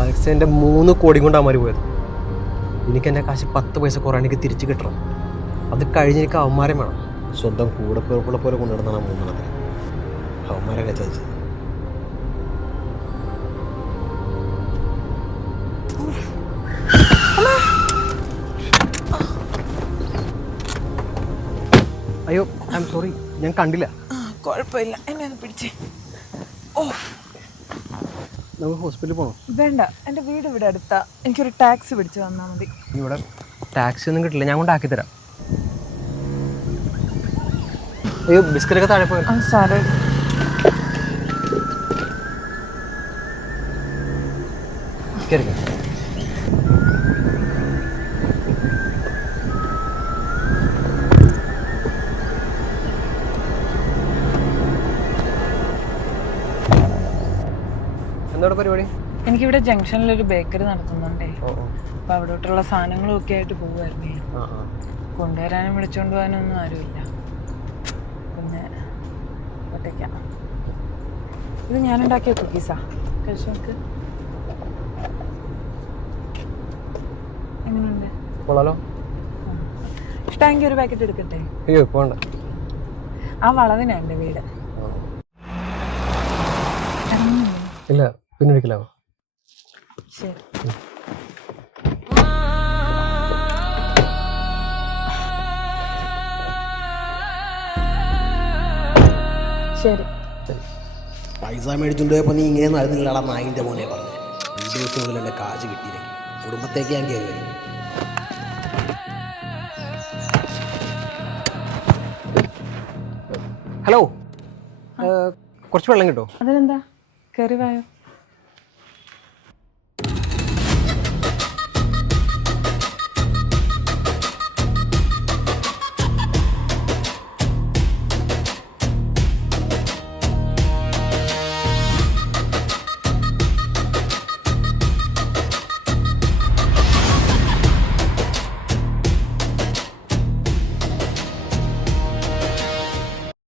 അലക്സേൻ്റെ 3 കോടി കൊണ്ട് അവന്മാർ പോയത്. എനിക്ക് എൻ്റെ കാശ് 10 പൈസ കുറേ എനിക്ക് തിരിച്ച് കിട്ടണം. അത് കഴിഞ്ഞ് എനിക്ക് അവന്മാരെ വേണം. സ്വന്തം കൂടെ പിറപ്പുള്ള പോലെ കൊണ്ടുവരുന്നതാണ് 3 അവന്മാരെ ചതിച്ചത്. അയ്യോ ഐ എം സോറി, ഞാൻ കണ്ടില്ല. കുഴപ്പമില്ല, എന്നെ ഒന്ന് പിടിച്ചേ. ഓ നമുക്ക് ഹോസ്പിറ്റലിൽ പോകണം. വേണ്ട, എൻ്റെ വീട് ഇവിടെ അടുത്താ. എനിക്കൊരു ടാക്സി പിടിച്ച് വന്നാൽ മതി. ഇവിടെ ടാക്സി ഒന്നും കിട്ടില്ല, ഞാൻ കൊണ്ടാക്കി തരാം. അയ്യോ ബിസ്ക്കറ്റൊക്കെ താഴെ പോയി. സാറേ കയറി. എന്താണ് പരിപാടി? എനിക്കിവിടെ ജംഗ്ഷനിലൊരു ബേക്കറി നടത്തുന്നുണ്ടേ. അപ്പം അവിടോട്ടുള്ള സാധനങ്ങളും ഒക്കെ ആയിട്ട് പോകുമായിരുന്നേ. കൊണ്ടുവരാനും വിളിച്ചുകൊണ്ട് പോകാനൊന്നും ആരുമില്ല. പിന്നെ ഒറ്റയ്ക്കാം. ഇത് ഞാനുണ്ടാക്കിയ കുക്കീസാ, കഴിച്ചു നോക്ക്. എങ്ങനെയുണ്ട്? കൊള്ളാലോ. ഇഷ്ടമെങ്കിൽ ഒരു പാക്കറ്റ് എടുക്കട്ടെ? അയ്യോ പോണ്ട. ആ വളവിനാ എൻ്റെ വീട്. ഇല്ല പിന്നെ ഒരിക്കലാവോ. ശരി. ശരി. പൈസ മേടിച്ചുകൊണ്ട് പോയപ്പോൾ നീ ഇങ്ങനെ നടന്നില്ലടാ നായിൻ്റെ മോനെ പറഞ്ഞു. 2 ദിവസത്തിനുള്ളിൽ എൻ്റെ കാശ് കിട്ടിയില്ലെങ്കിൽ കുടുംബത്തേക്ക് ഞാൻ കയറി വരും. ഹലോ, കുറച്ച് വെള്ളം കിട്ടോ? അതിനെന്താ, കയറി വായോ.